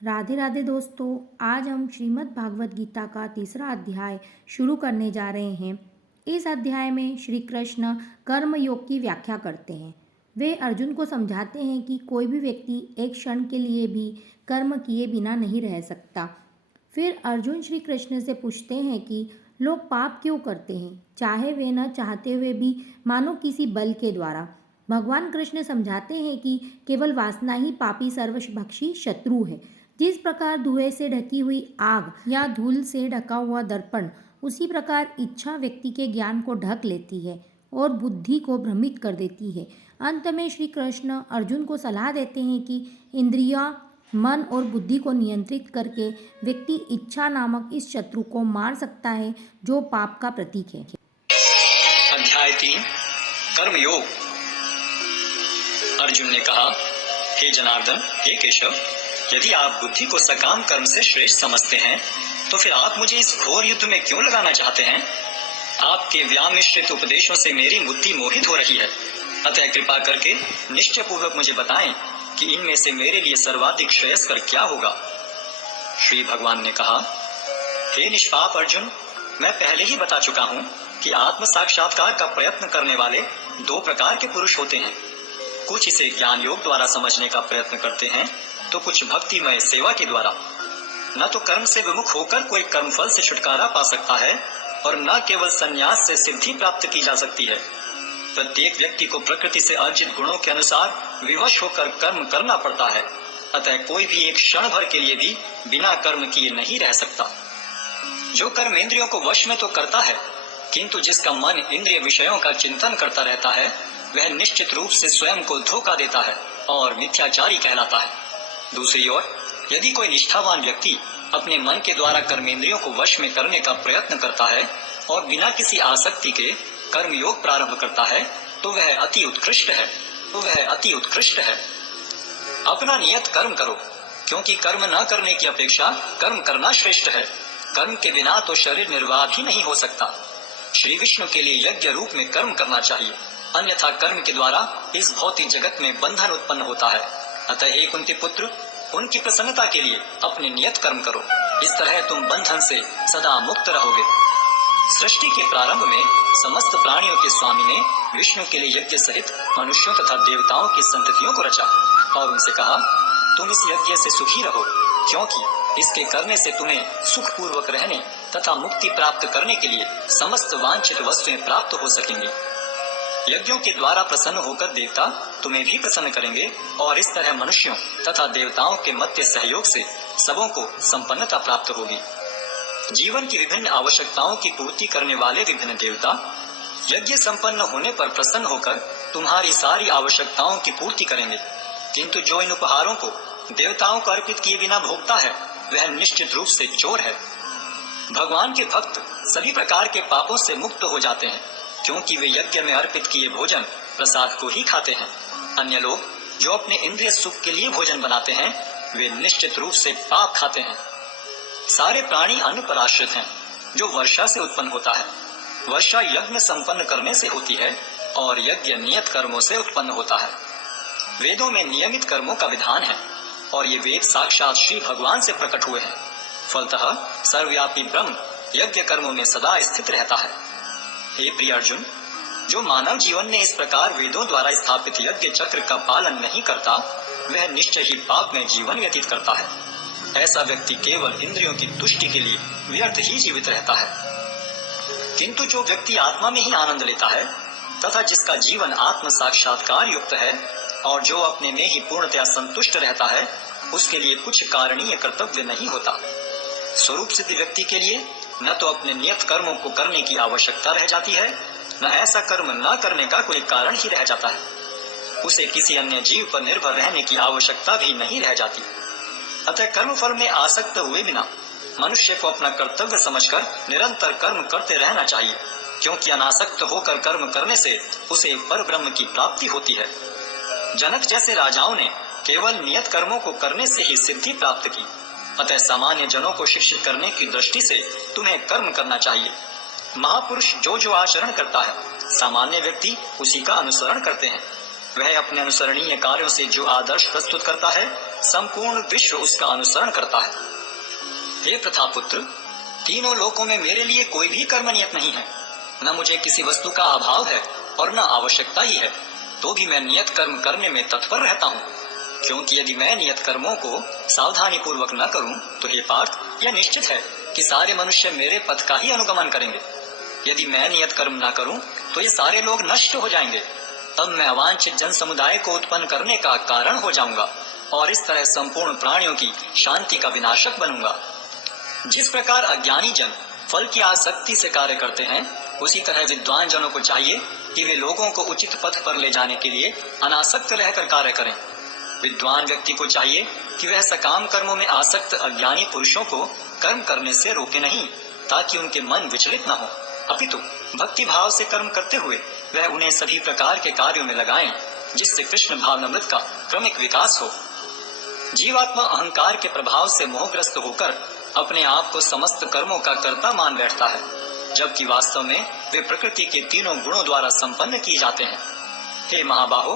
राधे राधे दोस्तों। आज हम श्रीमद् भागवत गीता का तीसरा अध्याय शुरू करने जा रहे हैं। इस अध्याय में श्री कृष्ण कर्म योग की व्याख्या करते हैं। वे अर्जुन को समझाते हैं कि कोई भी व्यक्ति एक क्षण के लिए भी कर्म किए बिना नहीं रह सकता। फिर अर्जुन श्री कृष्ण से पूछते हैं कि लोग पाप क्यों करते हैं, चाहे वे न चाहते हुए भी, मानो किसी बल के द्वारा। भगवान कृष्ण समझाते हैं कि केवल वासना ही पापी सर्वभक्षी शत्रु है। जिस प्रकार धुएं से ढकी हुई आग या धूल से ढका हुआ दर्पण, उसी प्रकार इच्छा व्यक्ति के ज्ञान को ढक लेती है और बुद्धि को भ्रमित कर देती है। अंत में श्री कृष्ण अर्जुन को सलाह देते हैं कि इंद्रियां, मन और बुद्धि को नियंत्रित करके व्यक्ति इच्छा नामक इस शत्रु को मार सकता है जो पाप का प्रतीक है। अध्याय 3 कर्मयोग। अर्जुन ने कहा, हे जनार्दन, हे केशव, यदि आप बुद्धि को सकाम कर्म से श्रेष्ठ समझते हैं तो फिर आप मुझे इस घोर युद्ध में क्यों लगाना चाहते हैं? आपके व्यामिश्रित उपदेशों से मेरी बुद्धि मोहित हो रही है। अतः कृपा करके निश्चय पूर्वक मुझे बताएं कि इनमें से मेरे लिए सर्वाधिक श्रेयस्कर क्या होगा। श्री भगवान ने कहा, हे निष्पाप अर्जुन, मैं पहले ही बता चुका हूँ कि आत्म साक्षात्कार का प्रयत्न करने वाले दो प्रकार के पुरुष होते हैं। कुछ इसे ज्ञान योग द्वारा समझने का प्रयत्न करते हैं तो कुछ भक्तिमय सेवा के द्वारा। न तो कर्म से विमुख होकर कोई कर्मफल से छुटकारा पा सकता है और न केवल संन्यास से सिद्धि प्राप्त की जा सकती है। प्रत्येक व्यक्ति को प्रकृति से अर्जित गुणों के अनुसार विवश होकर कर्म करना पड़ता है। अतः कोई भी एक क्षण भर के लिए भी बिना कर्म किए नहीं रह सकता। जो कर्म इंद्रियों को वश में तो करता है, किंतु जिसका मन इंद्रिय विषयों का चिंतन करता रहता है, वह निश्चित रूप से स्वयं को धोखा देता है और मिथ्याचारी कहलाता है। दूसरी ओर यदि कोई निष्ठावान व्यक्ति अपने मन के द्वारा कर्मेंद्रियों को वश में करने का प्रयत्न करता है और बिना किसी आसक्ति के कर्म योग प्रारंभ करता है तो वह अति उत्कृष्ट है। अपना नियत कर्म करो, क्योंकि कर्म न करने की अपेक्षा कर्म करना श्रेष्ठ है। कर्म के बिना तो शरीर निर्वाह भी नहीं हो सकता। श्री विष्णु के लिए यज्ञ रूप में कर्म करना चाहिए, अन्यथा कर्म के द्वारा इस भौतिक जगत में बंधन उत्पन्न होता है। अतः हे कुंती पुत्र, उनकी प्रसन्नता के लिए अपने नियत कर्म करो। इस तरह तुम बंधन से सदा मुक्त रहोगे। सृष्टि के प्रारंभ में समस्त प्राणियों के स्वामी ने विष्णु के लिए यज्ञ सहित मनुष्यों तथा देवताओं की संततियों को रचा और उनसे कहा, तुम इस यज्ञ से सुखी रहो, क्योंकि इसके करने से तुम्हें सुख पूर्वक रहने तथा मुक्ति प्राप्त करने के लिए समस्त वांछित वस्तुएं प्राप्त हो सकेंगी। यज्ञों के द्वारा प्रसन्न होकर देवता तुम्हें भी प्रसन्न करेंगे और इस तरह मनुष्यों तथा देवताओं के मध्य सहयोग से सबों को संपन्नता प्राप्त होगी। जीवन की विभिन्न आवश्यकताओं की पूर्ति करने वाले विभिन्न देवता यज्ञ संपन्न होने पर प्रसन्न होकर तुम्हारी सारी आवश्यकताओं की पूर्ति करेंगे। किंतु जो इन उपहारों को देवताओं को अर्पित किए बिना भोगता है, वह निश्चित रूप से चोर है। भगवान के भक्त सभी प्रकार के पापों से मुक्त हो जाते हैं, क्योंकि वे यज्ञ में अर्पित किए भोजन प्रसाद को ही खाते हैं। अन्य लोग जो अपने इंद्रिय सुख के लिए भोजन बनाते हैं, वे निश्चित रूप से पाप खाते हैं। सारे प्राणी अन्न पर आश्रित हैं, जो वर्षा से उत्पन्न होता है। वर्षा यज्ञ संपन्न करने से होती है और यज्ञ नियत कर्मों से उत्पन्न होता है। वेदों में नियमित कर्मों का विधान है और ये वेद साक्षात श्री भगवान से प्रकट हुए हैं। फलतः सर्वव्यापी ब्रह्म यज्ञ कर्मों में सदा स्थित रहता है। हे प्रिय अर्जुन, जो मानव जीवन में इस प्रकार वेदों द्वारा स्थापित यज्ञ चक्र का पालन नहीं करता, वह निश्चय ही पाप में जीवन व्यतीत करता है। ऐसा व्यक्ति केवल इंद्रियों की तुष्टि के लिए व्यर्थ ही जीवित रहता है। किंतु जो व्यक्ति आत्मा में ही आनंद लेता है तथा जिसका जीवन आत्म साक्षात्कार युक्त है और जो अपने में ही पूर्णतया संतुष्ट रहता है, उसके लिए कुछ कारणीय कर्तव्य नहीं होता। स्वरूप सिद्ध व्यक्ति के लिए न तो अपने नियत कर्मों को करने की आवश्यकता रह जाती है, न ऐसा कर्म न करने का कोई कारण ही रह जाता है। उसे किसी अन्य जीव पर निर्भर रहने की आवश्यकता भी नहीं रह जाती। अतः कर्म फल में आसक्त हुए बिना मनुष्य को अपना कर्तव्य समझकर निरंतर कर्म करते रहना चाहिए, क्योंकि अनासक्त होकर कर्म करने से उसे पर ब्रह्म की प्राप्ति होती है। जनक जैसे राजाओं ने केवल नियत कर्मों को करने से ही सिद्धि प्राप्त की। अतः सामान्य जनों को शिक्षित करने की दृष्टि से तुम्हें कर्म करना चाहिए। महापुरुष जो आचरण करता है, सामान्य व्यक्ति उसी का अनुसरण करते हैं। वह अपने अनुसरणीय कार्यों से जो आदर्श प्रस्तुत करता है, संपूर्ण विश्व उसका अनुसरण करता है। हे प्रथापुत्र, तीनों लोकों में मेरे लिए कोई भी कर्म नियत नहीं है। न मुझे किसी वस्तु का अभाव है और न आवश्यकता ही है, तो भी मैं नियत कर्म करने में तत्पर रहता हूँ। क्योंकि यदि मैं नियत कर्मों को सावधानी पूर्वक न करूं, तो हे पार्थ, यह निश्चित है कि सारे मनुष्य मेरे पथ का ही अनुगमन करेंगे। यदि मैं नियत कर्म न करूं, तो ये सारे लोग नष्ट हो जाएंगे। तब मैं अवांछित जन समुदाय को उत्पन्न करने का कारण हो जाऊंगा और इस तरह संपूर्ण प्राणियों की शांति का विनाशक बनूंगा। जिस प्रकार अज्ञानी जन फल की आसक्ति से कार्य करते हैं, उसी तरह विद्वान जनों को चाहिए कि वे लोगों को उचित पथ पर ले जाने के लिए अनासक्त रहकर कार्य करें। विद्वान व्यक्ति को चाहिए कि वह सकाम कर्मों में आसक्त अज्ञानी पुरुषों को कर्म करने से रोके नहीं, ताकि उनके मन विचलित न हो, अपितु भक्ति भाव से कर्म करते हुए वह उन्हें सभी प्रकार के कार्यों में लगाएं, जिससे कृष्ण भावनामृत का क्रमिक विकास हो। जीवात्मा अहंकार के प्रभाव से मोहग्रस्त होकर अपने आप को समस्त कर्मों का कर्ता मान बैठता है, जबकि वास्तव में वे प्रकृति के तीनों गुणों द्वारा संपन्न किए जाते हैं। हे महाबाहो,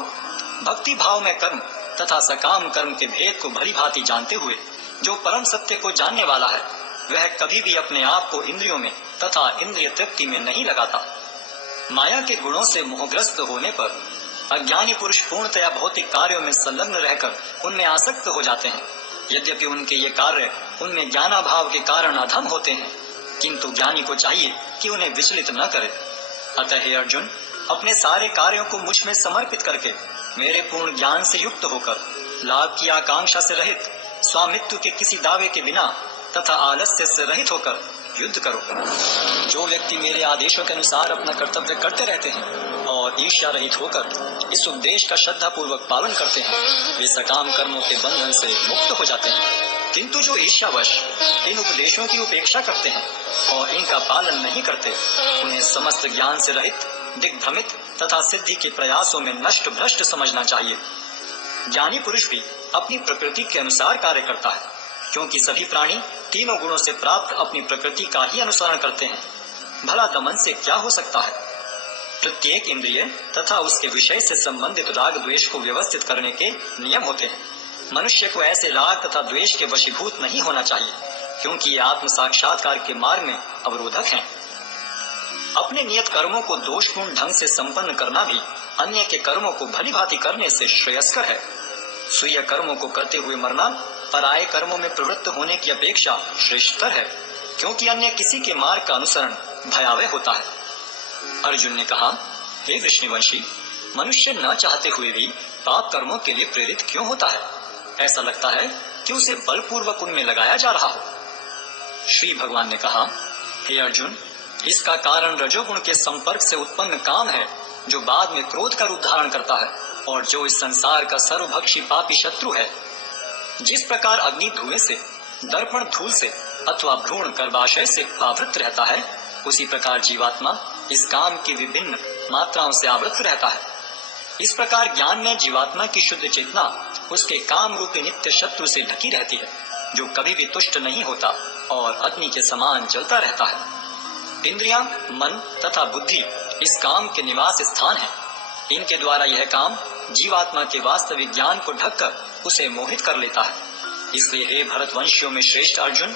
भक्ति भाव में कर्म तथा सकाम कर्म के भेद को भली भांति जानते हुए जो परम सत्य को जानने वाला है, वह कभी भी अपने आप को इंद्रियों में तथा इंद्रिय तृप्ति में नहीं लगाता। माया के गुणों से मोहग्रस्त होने पर अज्ञानी पुरुष पूर्णतया भौतिक कार्यों में संलग्न रहकर उनमें आसक्त हो जाते हैं। यद्यपि उनके ये कार्य उनमें ज्ञानाभाव के कारण अधम होते हैं, किंतु ज्ञानी को चाहिए कि उन्हें विचलित न करे। अतः हे अर्जुन, अपने सारे कार्यों को मुझ में समर्पित करके मेरे पूर्ण ज्ञान से युक्त होकर लाभ की आकांक्षा से रहित, स्वामित्व के किसी दावे के बिना तथा आलस्य से रहित होकर युद्ध करो। जो व्यक्ति मेरे आदेशों के अनुसार अपना कर्तव्य करते रहते हैं और ईर्ष्या रहित होकर इस उपदेश का श्रद्धा पूर्वक पालन करते हैं, वे सकाम कर्मों के बंधन से मुक्त हो जाते हैं। किंतु जो ईर्ष्यावश इन उपदेशों की उपेक्षा करते हैं और इनका पालन नहीं करते, उन्हें समस्त ज्ञान से रहित, दिग्भ्रमित तथा सिद्धि के प्रयासों में नष्ट भ्रष्ट समझना चाहिए। ज्ञानी पुरुष भी अपनी प्रकृति के अनुसार कार्य करता है, क्योंकि सभी प्राणी तीनों गुणों से प्राप्त अपनी प्रकृति का ही अनुसरण करते हैं। भला दमन से क्या हो सकता है? प्रत्येक इंद्रिय तथा उसके विषय से संबंधित राग द्वेष को व्यवस्थित करने के नियम होते हैं। मनुष्य को ऐसे राग तथा द्वेष के वशीभूत नहीं होना चाहिए, क्योंकि ये आत्म साक्षात्कार के मार्ग में अवरोधक हैं। अपने नियत कर्मों को दोषपूर्ण ढंग से संपन्न करना भी अन्य के कर्मों को भली भांति करने से श्रेयस्कर है। स्वीय कर्मों को करते हुए मरना पराये कर्मों में प्रवृत्त होने की अपेक्षा श्रेष्ठतर है, क्योंकि अन्य किसी के मार्ग का अनुसरण भयावह होता है। अर्जुन ने कहा, हे वृष्णिवंशी, मनुष्य न चाहते हुए भी पाप कर्मों के लिए प्रेरित क्यों होता है? ऐसा लगता है कि उसे बलपूर्वक उनमें लगाया जा रहा हो। श्री भगवान ने कहा, हे अर्जुन, इसका कारण रजोगुण के संपर्क से उत्पन्न काम है, जो बाद में क्रोध का रूप धारण करता है और जो इस संसार का सर्वभक्षी पापी शत्रु है। जिस प्रकार अग्नि धुएं से, दर्पण धूल से अथवा भ्रूण गर्भाशय से आवृत रहता है, उसी प्रकार जीवात्मा इस काम की विभिन्न मात्राओं से आवृत रहता है। इस प्रकार ज्ञान में जीवात्मा की शुद्ध चेतना उसके काम रूपी नित्य शत्रु से ढकी रहती है, जो कभी भी तुष्ट नहीं होता और अग्नि के समान जलता रहता है। इंद्रियां, मन तथा बुद्धि इस काम के निवास स्थान है। इनके द्वारा यह काम जीवात्मा के वास्तविक ज्ञान को ढककर उसे मोहित कर लेता है। इसलिए हे भरतवंशियों में श्रेष्ठ अर्जुन,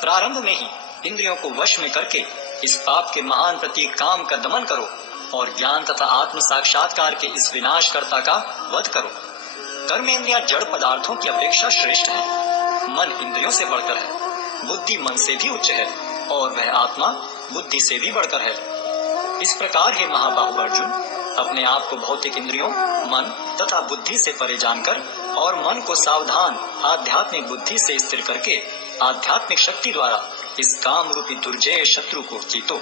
प्रारंभ में ही इंद्रियों को वश में करके इस पाप के महान प्रतीक काम का दमन करो और ज्ञान तथा आत्म साक्षात्कार के इस विनाशकर्ता का वध करो। कर्मेंद्रियां जड़ पदार्थों की अपेक्षा श्रेष्ठ है। मन इंद्रियों से बढ़कर है, बुद्धि मन से भी उच्च है और वह आत्मा बुद्धि से भी बढ़कर है। इस प्रकार हे महाबाहु अर्जुन, अपने आप को भौतिक इंद्रियों, मन तथा बुद्धि से परे जानकर और मन को सावधान आध्यात्मिक बुद्धि से स्थिर करके आध्यात्मिक शक्ति द्वारा इस काम रूपी दुर्जय शत्रु को जीतो।